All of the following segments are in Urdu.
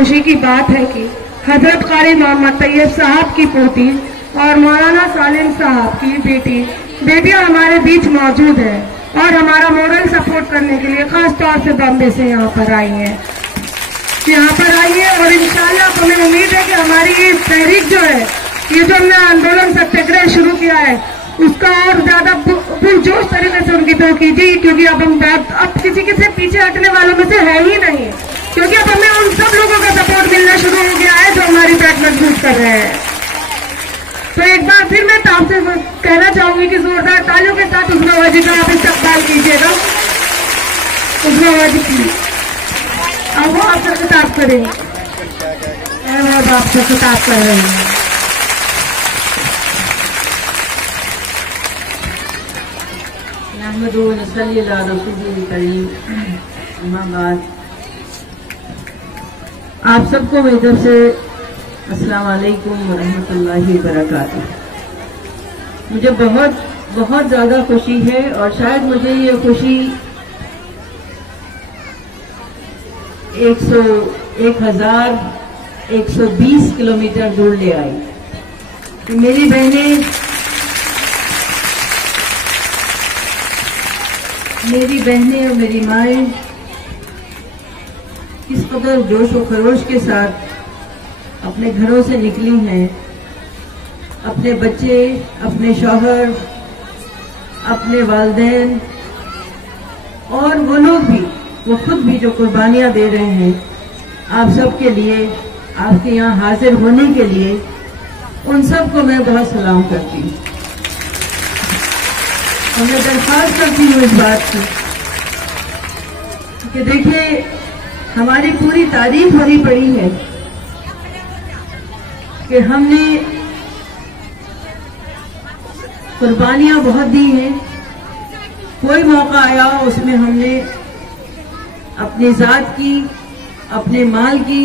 خوشی کی بات ہے کہ حضرت قاری محمد طیب صاحب کی پوتی اور مولانا سالم صاحب کی بیٹیاں ہمارے بیچ موجود ہیں اور ہمارا مورل سپورٹ کرنے کے لیے خاص طور سے بامبے سے یہاں پر آئی ہیں اور انشاءاللہ ہمیں امید ہے کہ ہماری یہ تحریک جو ہے، یہ جو ہم نے آندولن ستیہ گرہ شروع کیا ہے، اس کا اور زیادہ پرجوش طریقے سے ان کی تو کیجیے، کیونکہ اب کسی کے سے پیچھے ہٹنے والوں میں سے ہے ہی نہیں، کیونکہ اب ہمیں ان سب لوگوں کا سپورٹ ملنا شروع ہو گیا ہے جو ہماری پیٹ مضبوط کر رہے ہیں۔ تو ایک بار پھر میں آپ سے کہنا چاہوں گی کہ زوردار تالیوں کے ساتھ عظمیٰ واجد کا آپ استقبال کیجیے گا۔ عظمیٰ واجد کی اب وہ آپ سے خطاب کریں گے، اب آپ سے خطاب کر رہے ہیں۔ نحمدہ و نصلی علی رسولہ الکریم، اما بعد، آپ سب کو میری طرف سے السلام علیکم ورحمۃ اللہ وبرکاتہ۔ مجھے بہت زیادہ خوشی ہے، اور شاید مجھے یہ خوشی 1120 کلومیٹر دور لے آئی کہ میری بہنیں اور میری مائیں کس قدر جوش و خروش کے ساتھ اپنے گھروں سے نکلی ہیں، اپنے بچے، اپنے شوہر، اپنے والدین اور وہ لوگ بھی، وہ خود بھی جو قربانیاں دے رہے ہیں آپ سب کے لیے، آپ کے یہاں حاضر ہونے کے لیے، ان سب کو میں بہت سلام کرتی ہوں۔ اور میں درخواست کرتی ہوں اس بات کی کہ دیکھیے، ہماری پوری تاریخ بھری پڑی ہے کہ ہم نے قربانیاں بہت دی ہیں۔ کوئی موقع آیا اس میں ہم نے اپنی ذات کی، اپنے مال کی،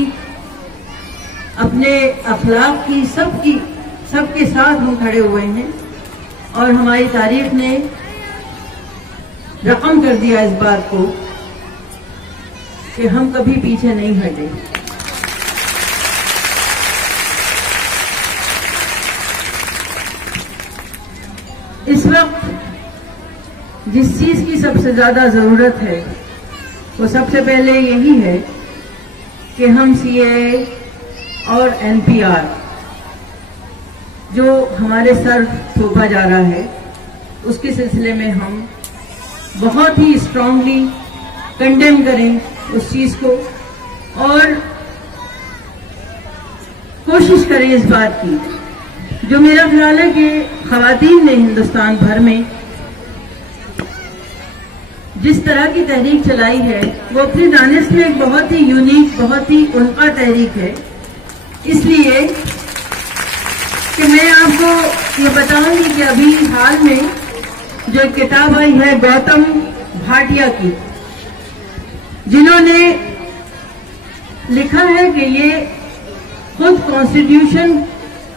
اپنے اخلاق کی، سب کے ساتھ ہم کھڑے ہوئے ہیں، اور ہماری تاریخ نے رقم کر دیا اس بات کو کہ ہم کبھی پیچھے نہیں ہٹے۔ اس وقت جس چیز کی سب سے زیادہ ضرورت ہے وہ سب سے پہلے یہی ہے کہ ہم سی اے اے اور این پی آر جو ہمارے سر تھوپا جا رہا ہے اس کے سلسلے میں ہم بہت ہی اسٹرانگلی کنڈیم کریں اس چیز کو، اور کوشش کریں اس بات کی، جو میرا خیال ہے کہ خواتین نے ہندوستان بھر میں جس طرح کی تحریک چلائی ہے وہ اپنی دانش میں ایک بہت ہی یونیک، بہت ہی انوکھا تحریک ہے۔ اس لیے کہ میں آپ کو یہ بتاؤں گی کہ ابھی حال میں جو ایک کتاب آئی ہے گوتم بھاٹیا کی، جنہوں نے لکھا ہے کہ یہ خود کانسٹیٹیوشن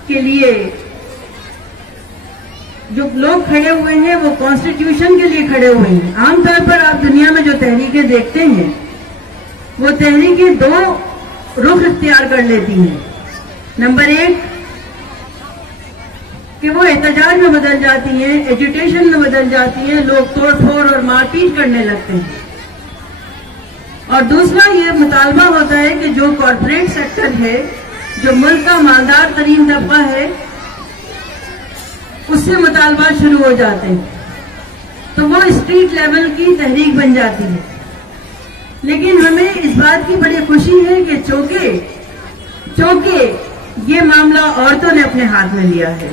کے لیے جو لوگ کھڑے ہوئے ہیں وہ کانسٹیٹیوشن کے لیے کھڑے ہوئے ہیں۔ عام طور پر آپ دنیا میں جو تحریکیں دیکھتے ہیں وہ تحریکیں دو رخ اختیار کر لیتی ہیں۔ نمبر ایک کہ وہ احتجاج میں بدل جاتی ہیں، ایجوٹیشن میں بدل جاتی ہیں، لوگ توڑ پھوڑ اور مار پیٹ کرنے لگتے ہیں۔ اور دوسرا یہ مطالبہ ہوتا ہے کہ جو کارپوریٹ سیکٹر ہے، جو ملک کا مالدار ترین طبقہ ہے، اس سے مطالبات شروع ہو جاتے ہیں، تو وہ اسٹریٹ لیول کی تحریک بن جاتی ہے۔ لیکن ہمیں اس بات کی بڑی خوشی ہے کہ چونکہ یہ معاملہ عورتوں نے اپنے ہاتھ میں لیا ہے،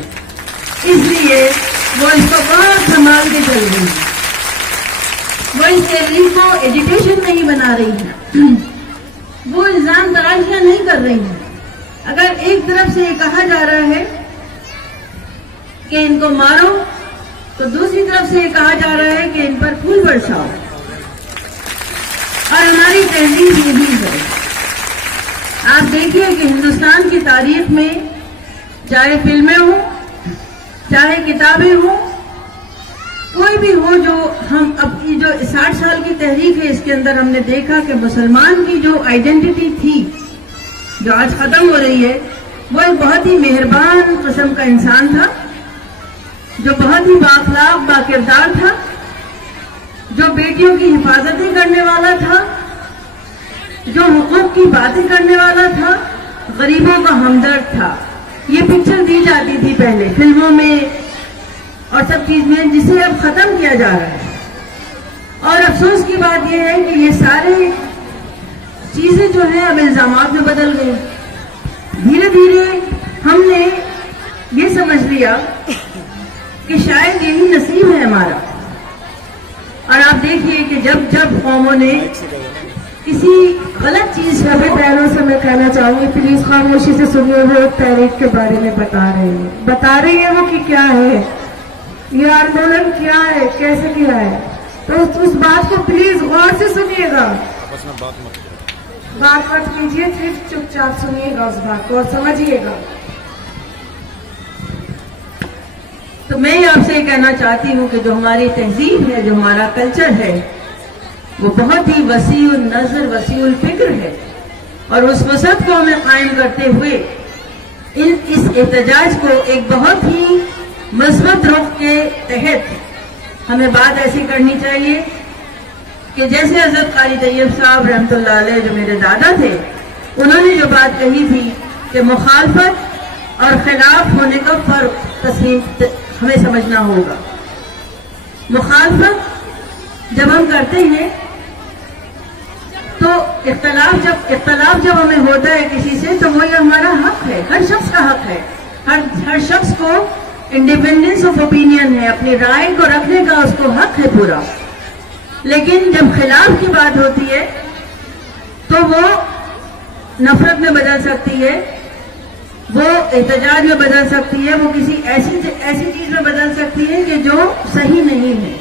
اس لیے وہ اس کو بہت سنبھال کے چل رہی ہیں۔ وہ اس تحریک کو ایجوکیشن نہیں بنا رہی ہیں، وہ الزام تراشیاں نہیں کر رہی ہیں۔ اگر ایک طرف سے یہ کہا جا رہا ہے کہ ان کو مارو، تو دوسری طرف سے یہ کہا جا رہا ہے کہ ان پر پھول برساؤ، اور ہماری تحریک یہی ہے۔ آپ دیکھیے کہ ہندوستان کی تاریخ میں چاہے فلمیں ہوں، چاہے کتابیں ہوں، کوئی بھی ہو، جو ہم اب کی جو 60 سال کی تحریک ہے اس کے اندر ہم نے دیکھا کہ مسلمان کی جو آئیڈینٹی تھی جو آج ختم ہو رہی ہے، وہ ایک بہت ہی مہربان قسم کا انسان تھا، جو بہت ہی بااخلاق باکردار تھا، جو بیٹیوں کی حفاظتیں کرنے والا تھا، جو حقوق کی باتیں کرنے والا تھا، غریبوں کا ہمدرد تھا. یہ پکچر دی جاتی تھی پہلے فلموں میں اور سب چیز میں، جسے اب ختم کیا جا رہا ہے. اور افسوس کی بات یہ ہے کہ یہ سارے چیزیں جو ہیں اب الزامات میں بدل گئی. دھیرے دھیرے ہم نے یہ سمجھ لیا کہ شاید یہی نصیب ہے ہمارا. اور آپ دیکھیے کہ جب قوموں نے کسی غلط چیز سبھی کو بہنوں سے میں کہنا چاہوں گی پلیز خاموشی سے سنیے. وہ ایک تحریک کے بارے میں بتا رہی ہے وہ کہ کیا ہے یہ آندولن، کیا ہے، کیسے کیا ہے. تو اس بات کو پلیز غور سے سنیے گا، بات مت کیجیے، صرف چپ چاپ سنیے گا اس بات کو اور سمجھیے گا. تو میں آپ سے یہ کہنا چاہتی ہوں کہ جو ہماری تہذیب ہے، جو ہمارا کلچر ہے، وہ بہت ہی وسیع النظر وسیع الفکر ہے. اور اس وسعت کو ہمیں قائم کرتے ہوئے اس احتجاج کو ایک بہت ہی مثبت رخ کے تحت ہمیں بات ایسی کرنی چاہیے کہ جیسے حضرت قاری طیب صاحب رحمۃ اللہ علیہ جو میرے دادا تھے، انہوں نے جو بات کہی تھی کہ مخالفت اور خلاف ہونے کا فرق ہمیں سمجھنا ہوگا. مخالفت جب ہم کرتے ہیں تو اختلاف جب ہمیں ہوتا ہے کسی سے تو وہ یہ ہمارا حق ہے، ہر شخص کا حق ہے. ہر شخص کو انڈیپینڈنس آف اوپینین ہے، اپنی رائے کو رکھنے کا اس کو حق ہے پورا. لیکن جب خلاف کی بات ہوتی ہے تو وہ نفرت میں بدل سکتی ہے، وہ احتجاج میں بدل سکتی ہے، وہ کسی ایسی چیز میں بدل سکتی ہے کہ جو صحیح نہیں ہے.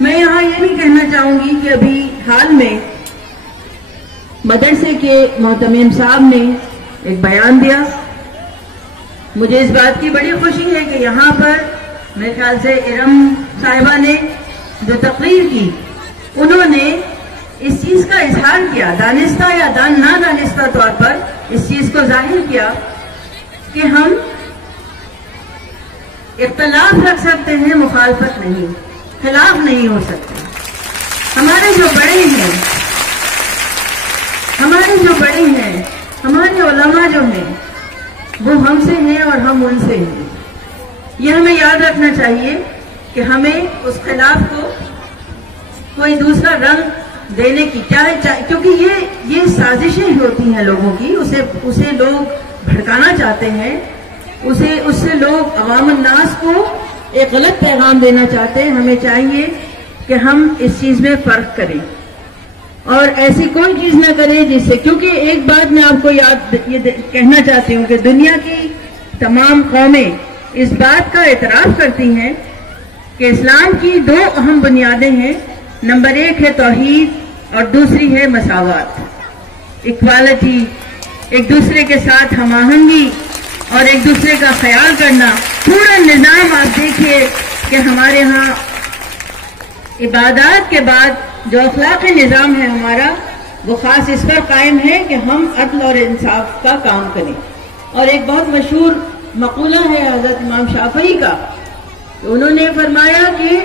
میں یہاں یہ بھی کہنا چاہوں گی کہ ابھی حال میں مدرسے کے محتمم صاحب نے ایک بیان دیا. مجھے اس بات کی بڑی خوشی ہے کہ یہاں پر میرے خیال سے ارم صاحبہ نے جو تقریر کی، انہوں نے اس چیز کا اظہار کیا، دانستہ یا نہ دانستہ طور پر اس چیز کو ظاہر کیا کہ ہم اختلاف رکھ سکتے ہیں، مخالفت نہیں، خلاف نہیں ہو سکتے. ہمارے جو بڑے ہیں، ہمارے علماء جو ہیں، وہ ہم سے ہیں اور ہم ان سے ہیں. یہ ہمیں یاد رکھنا چاہیے کہ ہمیں اس خلاف کو کوئی دوسرا رنگ دینے کی کیونکہ یہ سازشیں ہوتی ہیں لوگوں کی، اسے لوگ بھڑکانا چاہتے ہیں، اس سے لوگ عوام الناس کو ایک غلط پیغام دینا چاہتے ہیں. ہمیں چاہیے کہ ہم اس چیز میں فرق کریں اور ایسی کوئی چیز نہ کریں جس سے، کیونکہ ایک بات میں آپ کو یہ کہنا چاہتی ہوں کہ دنیا کی تمام قومیں اس بات کا اعتراف کرتی ہیں کہ اسلام کی دو اہم بنیادیں ہیں. نمبر 1 ہے توحید اور دوسری ہے مساوات، اکوالٹی، ایک دوسرے کے ساتھ ہم آہنگی اور ایک دوسرے کا خیال کرنا. پورا نظام آپ دیکھیے کہ ہمارے ہاں عبادات کے بعد جو اخلاقی نظام ہے ہمارا، وہ خاص اس پر قائم ہے کہ ہم عدل اور انصاف کا کام کریں. اور ایک بہت مشہور مقولہ ہے حضرت امام شافعی کا، انہوں نے فرمایا کہ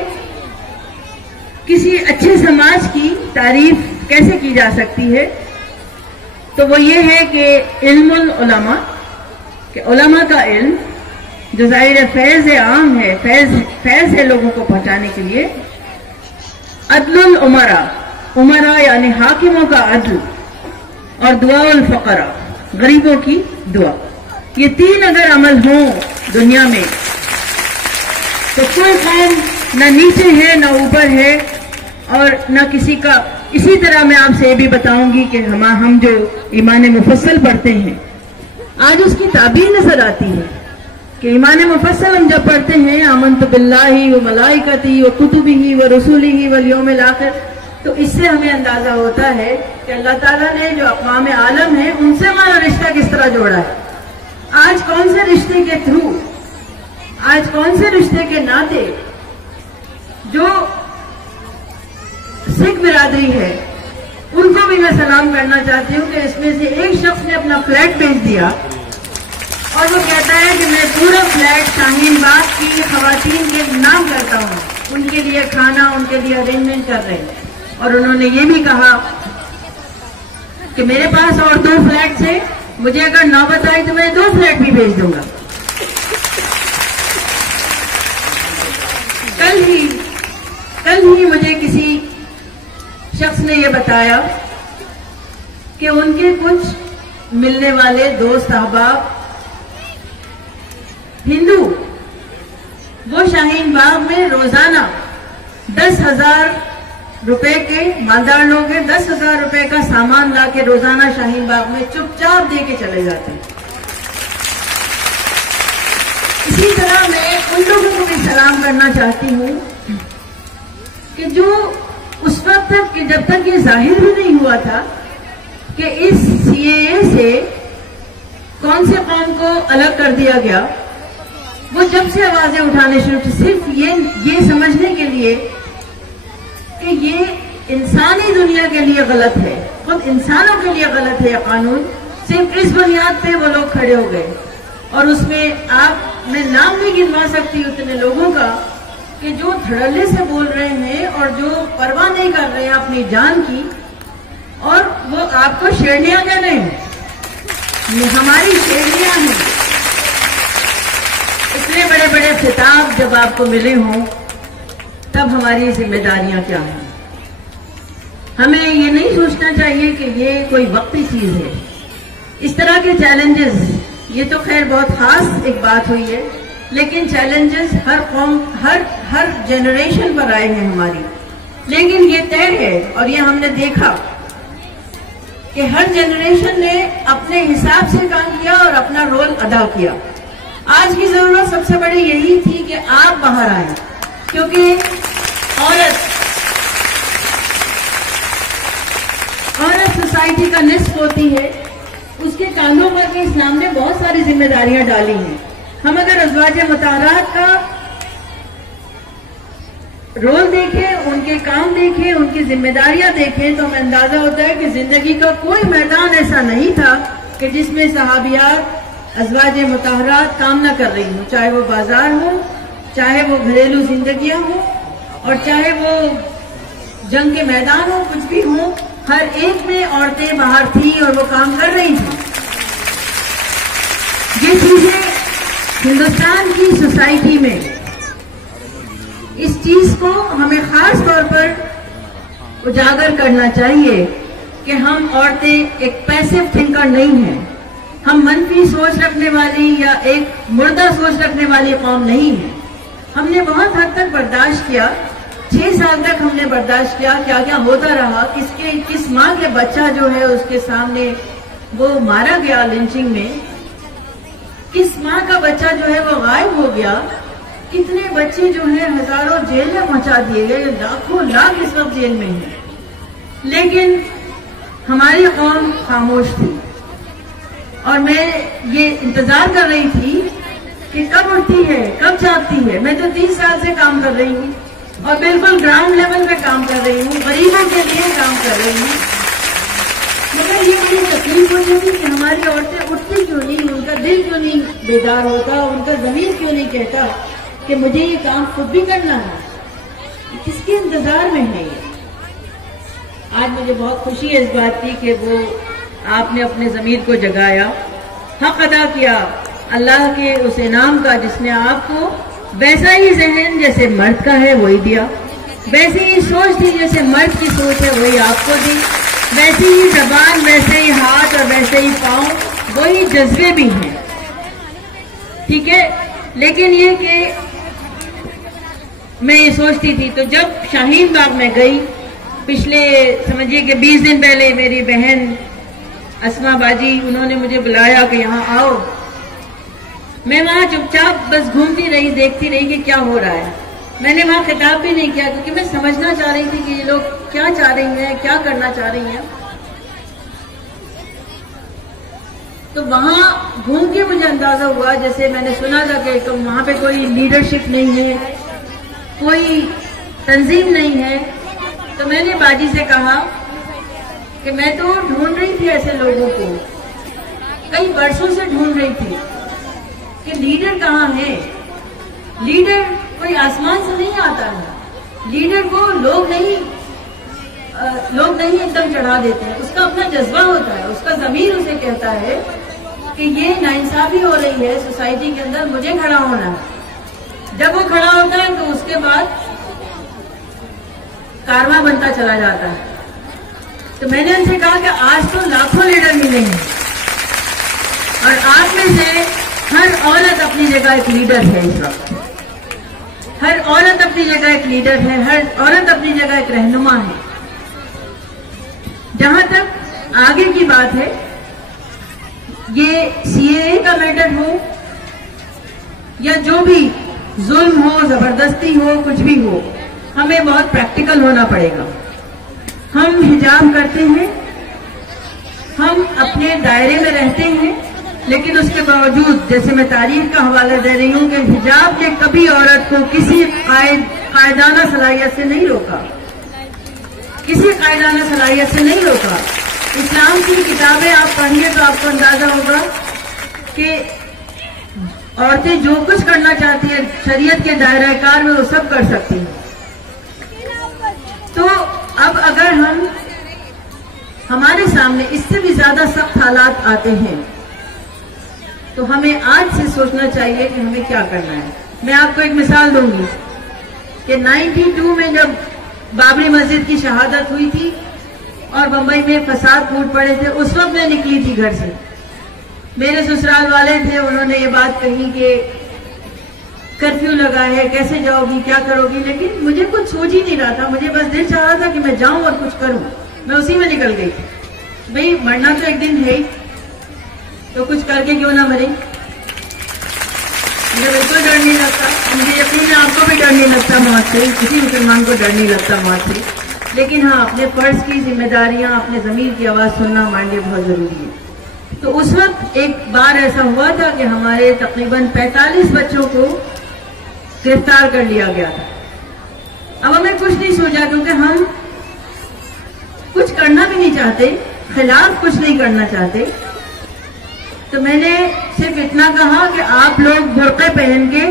کسی اچھے سماج کی تعریف کیسے کی جا سکتی ہے، تو وہ یہ ہے کہ علم العلماء، کہ علماء کا علم جو ظاہر فیض عام ہے، فیض ہے لوگوں کو پہنچانے کے لیے. عدل العمراء یعنی حاکموں کا عدل، اور دعاء الفقراء غریبوں کی دعا. یہ 3 اگر عمل ہوں دنیا میں تو کوئی قوم نہ نیچے ہے نہ اوپر ہے اور نہ کسی کا. اسی طرح میں آپ سے یہ بھی بتاؤں گی کہ ہم جو ایمان مفصل پڑھتے ہیں، آج اس کی تعبیر نظر آتی ہے کہ ایمان مفصل ہم جب پڑھتے ہیں آمنت باللہ و ملائکتہ و کتبہ و رسولہ والیوم الآخر، تو اس سے ہمیں اندازہ ہوتا ہے کہ اللہ تعالیٰ نے جو اقوام عالم ہیں ان سے ہمارا رشتہ کس طرح جوڑا ہے. آج کون سے رشتے کے تھرو، آج کون سے رشتے کے ناطے جو سکھ برادری ہے ان کو بھی میں سلام کرنا چاہتی ہوں کہ اس میں سے ایک شخص نے اپنا فلیٹ بھیج دیا اور وہ کہتا ہے کہ میں پورا فلیٹ شاہین باغ کی خواتین کے نام کرتا ہوں، ان کے لیے کھانا، ان کے لیے ارینجمنٹ کر رہے ہیں۔ اور انہوں نے یہ بھی کہا کہ میرے پاس اور 2 فلیٹس ہیں، مجھے اگر نوبت آئی تو میں 2 فلیٹ بھی بھیج دوں گا۔ کل ہی مجھے کسی شخص نے یہ بتایا کہ ان کے کچھ ملنے والے دوست احباب ہندو، وہ شاہین باغ میں روزانہ 10,000 روپے کے مالدار لوگ ہیں، 10,000 روپے کا سامان لا کے روزانہ شاہین باغ میں چپ چاپ دے کے چلے جاتے ہیں۔ اسی طرح میں ان لوگوں کو بھی سلام کرنا چاہتی ہوں کہ جو اس وقت تک کہ جب تک یہ ظاہر بھی نہیں ہوا تھا کہ اس CAA سے کون سے قوم کو الگ کر دیا گیا، وہ جب سے آوازیں اٹھانے شروع کی صرف یہ سمجھنے کے لیے کہ یہ انسانی دنیا کے لیے غلط ہے، خود انسانوں کے لیے غلط ہے یہ قانون، صرف اس بنیاد پہ وہ لوگ کھڑے ہو گئے۔ اور اس میں میں نام نہیں گنوا سکتی اتنے لوگوں کا کہ جو دھڑلے سے بول رہے ہیں اور جو پرواہ نہیں کر رہے ہیں اپنی جان کی، اور وہ آپ کو شیرنیاں کہہ رہے ہیں، ہماری شیرنیاں ہیں۔ اتنے بڑے بڑے خطاب جب آپ کو ملے ہوں تب ہماری ذمہ داریاں کیا ہیں؟ ہمیں یہ نہیں سوچنا چاہیے کہ یہ کوئی وقتی چیز ہے۔ اس طرح کے چیلنجز، یہ تو خیر بہت خاص ایک بات ہوئی ہے، لیکن چیلنجز ہر قوم ہر جنریشن پر آئے ہیں ہماری، لیکن یہ طے ہے اور یہ ہم نے دیکھا کہ ہر جنریشن نے اپنے حساب سے کام کیا اور اپنا رول ادا کیا۔ آج کی ضرورت سب سے بڑی یہی تھی کہ آپ باہر آئیں، کیونکہ عورت سوسائٹی کا نصف ہوتی ہے، اس کے کاندھوں پر بھی اسلام نے بہت ساری ذمہ داریاں ڈالی ہیں۔ ہم اگر ازواج مطہرات کا رول دیکھیں، ان کے کام دیکھیں، ان کی ذمہ داریاں دیکھیں تو ہمیں اندازہ ہوتا ہے کہ زندگی کا کوئی میدان ایسا نہیں تھا کہ جس میں صحابیات ازواج مطہرات کام نہ کر رہی ہوں، چاہے وہ بازار ہو، چاہے وہ گھریلو زندگیاں ہوں، اور چاہے وہ جنگ کے میدان ہو، کچھ بھی ہو، ہر ایک میں عورتیں باہر تھیں اور وہ کام کر رہی تھیں۔ یہ چیزیں ہندوستان کی سوسائٹی میں، اس چیز کو ہمیں خاص طور پر اجاگر کرنا چاہیے کہ ہم عورتیں ایک پیسو تھنکر نہیں ہیں، ہم منفی سوچ رکھنے والی یا ایک مردہ سوچ رکھنے والی قوم نہیں ہیں۔ ہم نے بہت حد تک برداشت کیا، 6 سال تک ہم نے برداشت کیا، کیا کیا ہوتا رہا، کس ماں کے بچہ جو ہے اس کے سامنے وہ مارا گیا لنچنگ میں، کس ماں کا بچہ جو ہے وہ غائب ہو گیا، کتنے بچے جو ہیں ہزاروں جیل میں پہنچا دیے گئے، لاکھوں لاکھ اس وقت جیل میں ہیں، لیکن ہماری قوم خاموش تھی۔ اور میں یہ انتظار کر رہی تھی کہ کب اٹھتی ہے، کب جاگتی ہے۔ میں تو 30 سال سے کام کر رہی ہوں اور بالکل گراؤنڈ لیول پہ کام کر رہی ہوں، غریبوں کے لیے کام کر رہی ہوں، مگر یہ بڑی تکلیف ہوتی ہے کہ ہماری عورتیں اٹھتی کیوں نہیں، ان کا دل کیوں نہیں بیدار ہوتا، ان کا ضمیر کیوں نہیں کہتا کہ مجھے یہ کام خود بھی کرنا ہے، کس کے انتظار میں ہے یہ؟ آج مجھے بہت خوشی ہے اس بات کی کہ وہ آپ نے اپنے ضمیر کو جگایا، حق ادا کیا اللہ کے اس انعام کا جس نے آپ کو ویسا ہی ذہن جیسے مرد کا ہے وہی دیا، ویسی ہی سوچ تھی جیسے مرد کی سوچ ہے وہی آپ کو دی، ویسی ہی زبان، ویسے ہی ہاتھ اور ویسے ہی پاؤں، وہی جذبے بھی ہیں، ٹھیک ہے۔ لیکن یہ کہ میں یہ سوچتی تھی، تو جب شاہین باغ میں گئی پچھلے سمجھیے کہ 20 دن پہلے، میری بہن اسما باجی انہوں نے مجھے بلایا کہ یہاں آؤ، میں وہاں چپ چاپ بس گھومتی رہی، دیکھتی رہی کہ کیا ہو رہا ہے۔ میں نے وہاں خطاب بھی نہیں کیا کیونکہ میں سمجھنا چاہ رہی تھی کہ یہ لوگ کیا چاہ رہی ہیں، کیا کرنا چاہ رہی ہیں۔ تو وہاں گھوم کے مجھے اندازہ ہوا، جیسے میں نے سنا تھا کہ وہاں پہ کوئی لیڈرشپ نہیں ہے، کوئی تنظیم نہیں ہے، تو میں نے باجی سے کہا کہ میں تو ڈھونڈ رہی تھی ایسے لوگوں کو، کئی برسوں سے ڈھونڈ رہی تھی کہ لیڈر کہاں ہے. لیڈر کوئی آسمان سے نہیں آتا ہے، لیڈر کو لوگ نہیں ایک دم چڑھا دیتے ہیں. اس کا اپنا جذبہ ہوتا ہے، اس کا ضمیر اسے کہتا ہے کہ یہ ناانصافی ہو رہی ہے سوسائٹی کے اندر، مجھے کھڑا ہونا ہے. جب وہ کھڑا ہوتا ہے تو اس کے بعد کارواں بنتا چلا جاتا ہے. تو میں نے ان سے کہا کہ آج تو لاکھوں لیڈر ملے ہیں اور آپ میں سے ہر عورت اپنی جگہ ایک لیڈر ہے. اس وقت ہر عورت اپنی جگہ ایک لیڈر ہے، ہر عورت اپنی جگہ ایک رہنما ہے. جہاں تک آگے کی بات ہے، یہ سی اے اے کا میٹر ہو یا جو بھی ظلم ہو، زبردستی ہو، کچھ بھی ہو، ہمیں بہت پریکٹیکل ہونا پڑے گا. ہم حجاب کرتے ہیں، ہم اپنے دائرے میں رہتے ہیں، لیکن اس کے باوجود جیسے میں تاریخ کا حوالہ دے رہی ہوں کہ حجاب نے کبھی عورت کو کسی قائدانہ صلاحیت سے نہیں روکا، کسی قائدانہ صلاحیت سے نہیں روکا. اسلام کی کتابیں آپ پڑھیے تو آپ کو اندازہ ہوگا کہ عورتیں جو کچھ کرنا چاہتی ہیں شریعت کے دائرہ کار میں وہ سب کر سکتی ہیں. تو اب اگر ہمارے سامنے اس سے بھی زیادہ سخت حالات آتے ہیں تو ہمیں آج سے سوچنا چاہیے کہ ہمیں کیا کرنا ہے. میں آپ کو ایک مثال دوں گی کہ 92 میں جب بابری مسجد کی شہادت ہوئی تھی اور بمبئی میں فساد پھوٹ پڑے تھے، اس وقت میں نکلی تھی گھر سے. میرے سسرال والے تھے، انہوں نے یہ بات کہی کہ کرفیو لگا ہے، کیسے جاؤ گی، کیا کرو گی. لیکن مجھے کچھ سوچ ہی نہیں رہا تھا، مجھے بس دل چاہ رہا تھا کہ میں جاؤں اور کچھ کروں. میں اسی میں نکل گئی. بھئی مرنا تو ایک دن ہے ہی، تو کچھ کر کے کیوں نہ مرے. مجھے بالکل ڈر نہیں لگتا، مجھے یقین ہے آپ کو بھی ڈر نہیں لگتا موت سے، کسی مسلمان کو ڈر نہیں لگتا موت سے. لیکن ہاں، اپنے فرض کی ذمہ داریاں، اپنے ضمیر کی آواز سننا ہمارے لیے بہت ضروری ہے. تو اس وقت ایک بار ایسا ہوا تھا کہ ہمارے تقریباً 45 بچوں کو گرفتار کر لیا گیا تھا. اب ہمیں کچھ نہیں سوچا کیونکہ ہم کچھ کرنا بھی نہیں چاہتے، خلاف کچھ نہیں کرنا چاہتے. تو میں نے صرف اتنا کہا کہ آپ لوگ برقعے پہن کے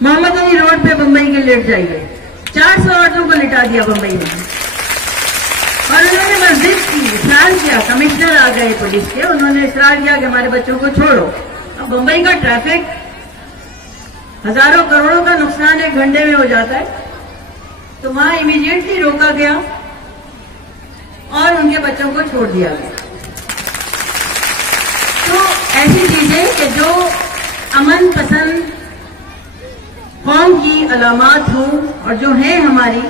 محمد علی روڈ پہ بمبئی کے لیٹ جائیے. 400 عورتوں کو لٹا دیا بمبئی میں، اور انہوں نے مسجد کی اصرار کیا. کمشنر آ گئے پولیس کے، انہوں نے اصرار کیا کہ ہمارے بچوں کو چھوڑو. اب بمبئی کا ٹریفک ہزاروں کروڑوں کا نقصان 1 گھنٹے میں ہو جاتا ہے. تو وہاں امیڈیٹلی روکا گیا اور ان کے بچوں کو چھوڑ دیا گیا. تو ایسی چیزیں کہ جو امن پسند قوم کی علامات ہوں اور جو ہیں ہماری،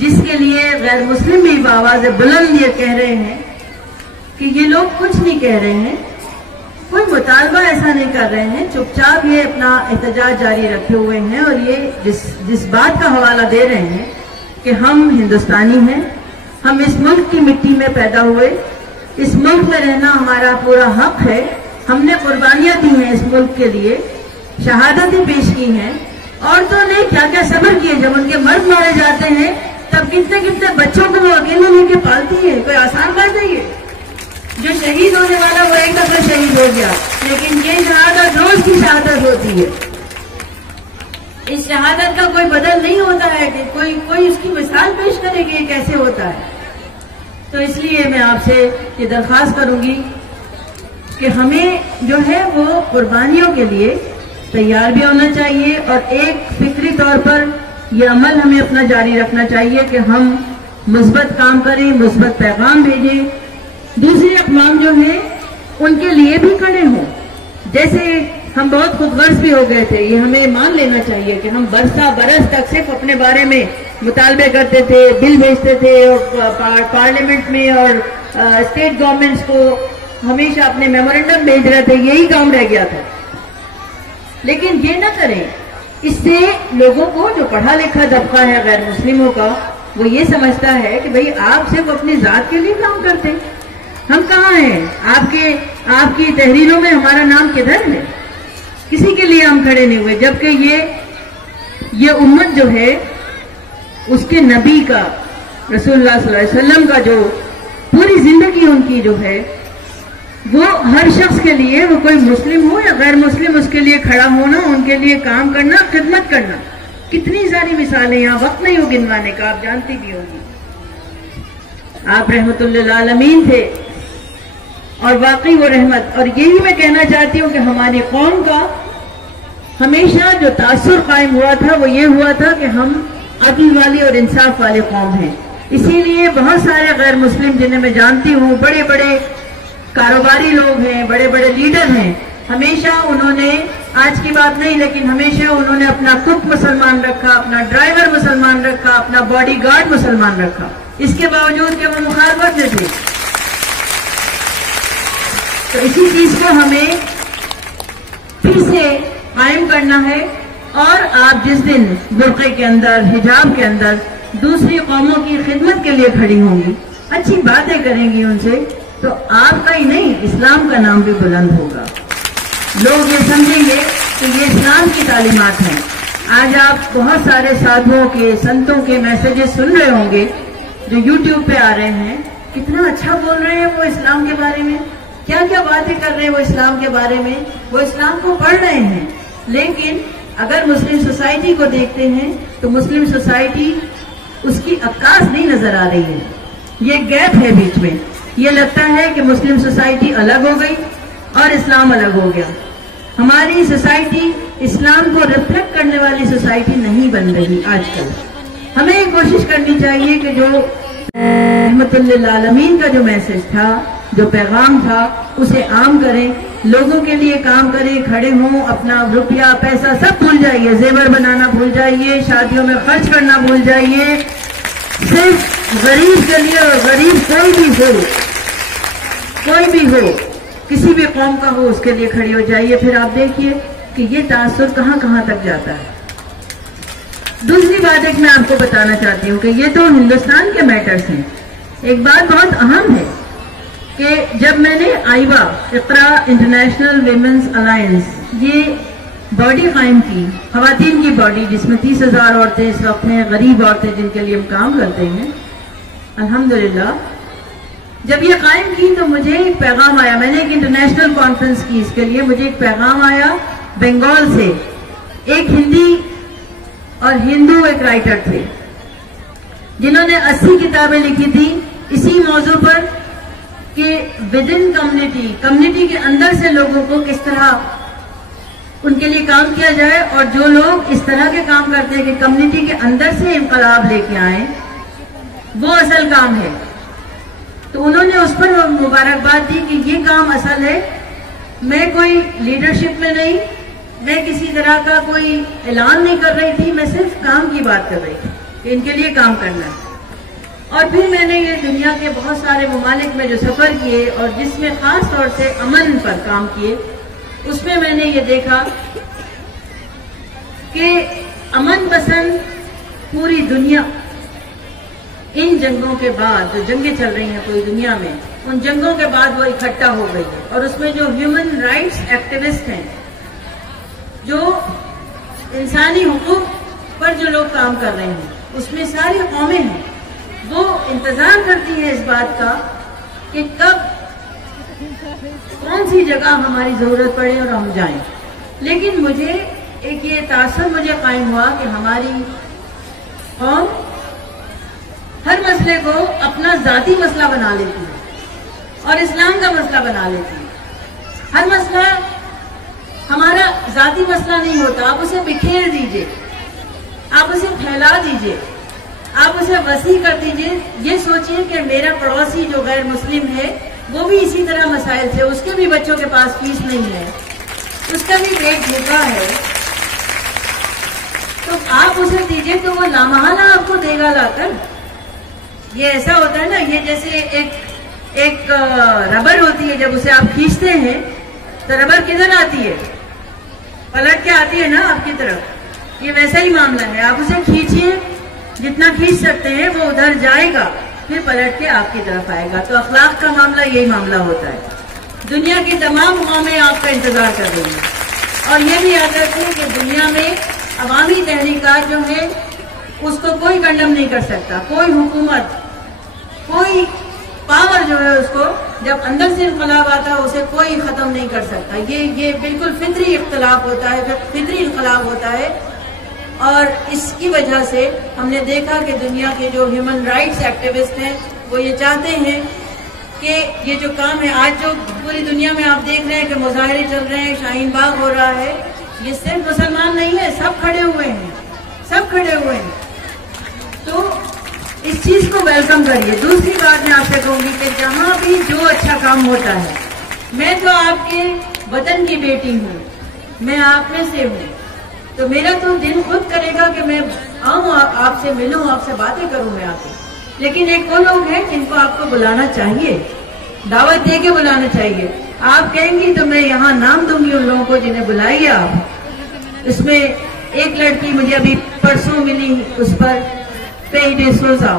جس کے لیے غیر مسلم بھی بآواز بلند یہ کہہ رہے ہیں کہ یہ لوگ کچھ نہیں کہہ رہے ہیں، کوئی مطالبہ ایسا نہیں کر رہے ہیں، چپ چاپ یہ اپنا احتجاج جاری رکھے ہوئے ہیں. اور یہ جس بات کا حوالہ دے رہے ہیں کہ ہم ہندوستانی ہیں، ہم اس ملک کی مٹی میں پیدا ہوئے، اس ملک میں رہنا ہمارا پورا حق ہے. ہم نے قربانیاں دی ہیں اس ملک کے لیے، شہادتیں پیش کی ہیں. عورتوں نے کیا کیا صبر کیے، جب ان کے مرد مارے جاتے ہیں تب کتنے کتنے بچوں کو وہ اکیلے لے کے پالتی ہے. کوئی آسان بات ہے یہ؟ جو شہید ہونے والا وہ ایک دفعہ شہید ہو گیا، لیکن یہ شہادت روز کی شہادت ہوتی ہے. اس شہادت کا کوئی بدل نہیں ہوتا ہے کہ کوئی اس کی مثال پیش کرے کہ یہ کیسے ہوتا ہے. تو اس لیے میں آپ سے یہ درخواست کروں گی کہ ہمیں جو ہے وہ قربانیوں کے لیے تیار بھی ہونا چاہیے، اور ایک فکری طور پر یہ عمل ہمیں اپنا جاری رکھنا چاہیے کہ ہم مثبت کام کریں، مثبت پیغام بھیجیں. دوسرے اقوام جو ہیں ان کے لیے بھی کھڑے ہوں. جیسے ہم بہت خود غرض بھی ہو گئے تھے، یہ ہمیں مان لینا چاہیے کہ ہم برس تک صرف اپنے بارے میں مطالبے کرتے تھے، بل بھیجتے تھے، اور پارلیمنٹ میں اور اسٹیٹ گورنمنٹس کو ہمیشہ اپنے میمورنڈم بھیج رہے تھے، یہی کام رہ گیا تھا. لیکن یہ نہ کریں. اس سے لوگوں کو، جو پڑھا لکھا طبقہ ہے غیر مسلموں کا، وہ یہ سمجھتا ہے کہ بھئی آپ صرف اپنی ذات کے لیے کام کرتے ہیں. ہم کہاں ہیں؟ آپ کی تحریروں میں ہمارا نام کدھر ہے؟ کسی کے لیے ہم کھڑے نہیں ہوئے. جبکہ یہ امت جو ہے اس کے نبی کا، رسول اللہ صلی اللہ علیہ وسلم کا جو پوری زندگی ان کی جو ہے وہ ہر شخص کے لیے، وہ کوئی مسلم ہو یا غیر مسلم، اس کے لیے کھڑا ہونا، ان کے لیے کام کرنا، خدمت کرنا. کتنی ساری مثالیں، یہاں وقت نہیں ہو گنوانے کا، آپ جانتی بھی ہوں گی. آپ رحمت للعالمین تھے اور واقعی وہ رحمت. اور یہی میں کہنا چاہتی ہوں کہ ہماری قوم کا ہمیشہ جو تاثر قائم ہوا تھا وہ یہ ہوا تھا کہ ہم عدل والی اور انصاف والی قوم ہیں. اسی لیے بہت سارے غیر مسلم جنہیں میں جانتی ہوں، بڑے بڑے کاروباری لوگ ہیں، بڑے بڑے لیڈر ہیں، ہمیشہ انہوں نے، آج کی بات نہیں لیکن ہمیشہ انہوں نے اپنا کک مسلمان رکھا، اپنا ڈرائیور مسلمان رکھا، اپنا باڈی گارڈ مسلمان رکھا، اس کے باوجود کہ وہ مخالفت میں تھے. تو اسی چیز کو ہمیں پھر سے قائم کرنا ہے. اور آپ جس دن برقعے کے اندر، حجاب کے اندر دوسری قوموں کی خدمت کے لیے کھڑی ہوں گی، اچھی باتیں کریں گی ان سے، تو آپ کا ہی نہیں اسلام کا نام بھی بلند ہوگا. لوگ یہ سمجھیں گے کہ یہ اسلام کی تعلیمات ہیں. آج آپ بہت سارے سادھوؤں کے، سنتوں کے میسیجز سن رہے ہوں گے جو یوٹیوب پہ آ رہے ہیں. کتنا اچھا بول رہے ہیں وہ اسلام کے بارے میں، کیا کیا باتیں کر رہے ہیں وہ اسلام کے بارے میں. وہ اسلام کو پڑھ رہے ہیں، لیکن اگر مسلم سوسائٹی کو دیکھتے ہیں تو مسلم سوسائٹی اس کی عکاس نہیں نظر آ رہی ہے. یہ گیپ ہے بیچ میں. یہ لگتا ہے کہ مسلم سوسائٹی الگ ہو گئی اور اسلام الگ ہو گیا. ہماری سوسائٹی اسلام کو ریفلیکٹ کرنے والی سوسائٹی نہیں بن رہی آج کل. ہمیں یہ کوشش کرنی چاہیے کہ جو رحمت للعالمین کا جو میسج تھا، جو پیغام تھا، اسے عام کریں، لوگوں کے لیے کام کریں، کھڑے ہوں، اپنا روپیہ پیسہ سب بھول جائیے، زیور بنانا بھول جائیے، شادیوں میں خرچ کرنا بھول جائیے. صرف غریب کے لیے، اور غریب کوئی بھی ہو، کسی بھی قوم کا ہو، اس کے لیے کھڑی ہو جائیے. پھر آپ دیکھیے کہ یہ تاثر کہاں کہاں تک جاتا ہے. دوسری بات ایک میں آپ کو بتانا چاہتی ہوں کہ یہ تو ہندوستان کے میٹرز ہیں. ایک بات بہت اہم ہے کہ جب میں نے آئیوا، اقرا انٹرنیشنل ویمنز الائنس، یہ باڈی قائم کی، خواتین کی باڈی، جس میں 30,000 عورتیں اس وقت ہیں، غریب عورتیں جن کے لیے ہم کام کرتے ہیں، الحمدللہ. جب یہ قائم کی تو مجھے ایک پیغام آیا. میں نے ایک انٹرنیشنل کانفرنس کی، اس کے لیے مجھے ایک پیغام آیا بنگال سے. ایک ہندی اور ہندو ایک رائٹر تھے جنہوں نے 80 کتابیں لکھی تھی اسی موضوع پر کہ ود ان کمیونٹی کے اندر سے لوگوں کو کس طرح ان کے لیے کام کیا جائے، اور جو لوگ اس طرح کے کام کرتے ہیں کہ کمیونٹی کے اندر سے انقلاب لے کے آئیں، وہ اصل کام ہے. تو انہوں نے اس پر مبارکباد دی کہ یہ کام اصل ہے. میں کوئی لیڈرشپ میں نہیں، میں کسی طرح کا کوئی اعلان نہیں کر رہی تھی، میں صرف کام کی بات کر رہی تھی کہ ان کے لیے کام کرنا ہے. اور پھر میں نے یہ دنیا کے بہت سارے ممالک میں جو سفر کیے اور جس میں خاص طور سے امن پر کام کیے، اس میں میں نے یہ دیکھا کہ امن پسند پوری دنیا ان جنگوں کے بعد، جو جنگیں چل رہی ہیں پوری دنیا میں، ان جنگوں کے بعد وہ اکٹھا ہو گئی ہے. اور اس میں جو ہیومن رائٹس ایکٹیوسٹ ہیں، جو انسانی حقوق پر جو لوگ کام کر رہے ہیں، اس میں ساری قومیں ہیں. وہ انتظار کرتی ہیں اس بات کا کہ کب کون سی جگہ ہماری ضرورت پڑے اور ہم جائیں. لیکن مجھے ایک یہ تاثر مجھے قائم ہوا کہ ہماری قوم ہر مسئلے کو اپنا ذاتی مسئلہ بنا لیتی ہے اور اسلام کا مسئلہ بنا لیتی ہے. ہر مسئلہ ہمارا ذاتی مسئلہ نہیں ہوتا. آپ اسے بکھیر دیجئے، آپ اسے پھیلا دیجئے، آپ اسے وسیع کر دیجئے. یہ سوچئے کہ میرا پڑوسی جو غیر مسلم ہے وہ بھی اسی طرح مسائل سے، اس کے بھی بچوں کے پاس فیس نہیں ہے، اس کا بھی پیٹ بھوکا ہے، تو آپ اسے دیجئے تو وہ لامحالہ آپ کو دے گا لا کر. یہ ایسا ہوتا ہے نا، یہ جیسے ایک ربڑ ہوتی ہے، جب اسے آپ کھینچتے ہیں تو ربڑ کدھر آتی ہے؟ پلٹ کے آتی ہے نا آپ کی طرف. یہ ویسا ہی معاملہ ہے. آپ اسے کھینچیے، جتنا کھینچ سکتے ہیں وہ ادھر جائے گا، پھر پلٹ کے آپ کی طرف آئے گا. تو اخلاق کا معاملہ یہی معاملہ ہوتا ہے. دنیا کی تمام قومیں آپ کا انتظار کر رہی ہیں. اور یہ بھی یاد رکھیں کہ دنیا میں عوامی تحریکات جو ہے اس کو کوئی کنڈم نہیں کر سکتا. کوئی حکومت، کوئی پاور جو ہے اس کو جب اندر سے انقلاب آتا ہے اسے کوئی ختم نہیں کر سکتا. یہ بالکل فطری اختلاف ہوتا ہے, فطری انقلاب ہوتا ہے. اور اس کی وجہ سے ہم نے دیکھا کہ دنیا کے جو ہیومن رائٹس ایکٹیوسٹ ہیں وہ یہ چاہتے ہیں کہ یہ جو کام ہے آج جو پوری دنیا میں آپ دیکھ رہے ہیں کہ مظاہرے چل رہے ہیں, شاہین باغ ہو رہا ہے, یہ صرف مسلمان نہیں ہے, سب کھڑے ہوئے ہیں, سب کھڑے ہوئے ہیں. تو اس چیز کو ویلکم کریے. دوسری بات میں آپ سے کہوں گی کہ جہاں بھی جو اچھا کام ہوتا ہے, میں تو آپ کے وطن کی بیٹی ہوں, میں آپ میں سے ہوں, تو میرا تو دل خود کرے گا کہ میں آؤں, آپ سے ملوں, آپ سے باتیں کروں میں آ کے. لیکن ایک وہ لوگ ہیں جن کو آپ کو بلانا چاہیے, دعوت دے کے بلانا چاہیے. آپ کہیں گی تو میں یہاں نام دوں گی ان لوگوں کو جنہیں بلائیے آپ. اس میں ایک لڑکی مجھے ابھی پرسوں ملی, اس پر پیئی ڈے سوزا,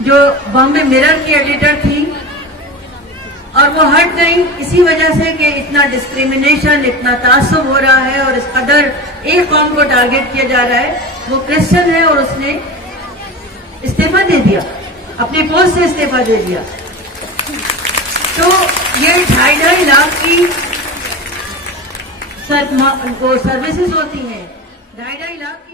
جو بامبے مرر کی ایڈیٹر تھی, اور وہ ہٹ گئی اسی وجہ سے کہ اتنا ڈسکریمنیشن, اتنا تعصب ہو رہا ہے اور اس قدر ایک قوم کو ٹارگٹ کیا جا رہا ہے. وہ کرسچن ہے اور اس نے استعفیٰ دے دیا, اپنی پوسٹ سے استعفیٰ دے دیا. تو یہ 2.5 لاکھ کی سروسز ہوتی ہیں, 2.5 لاکھ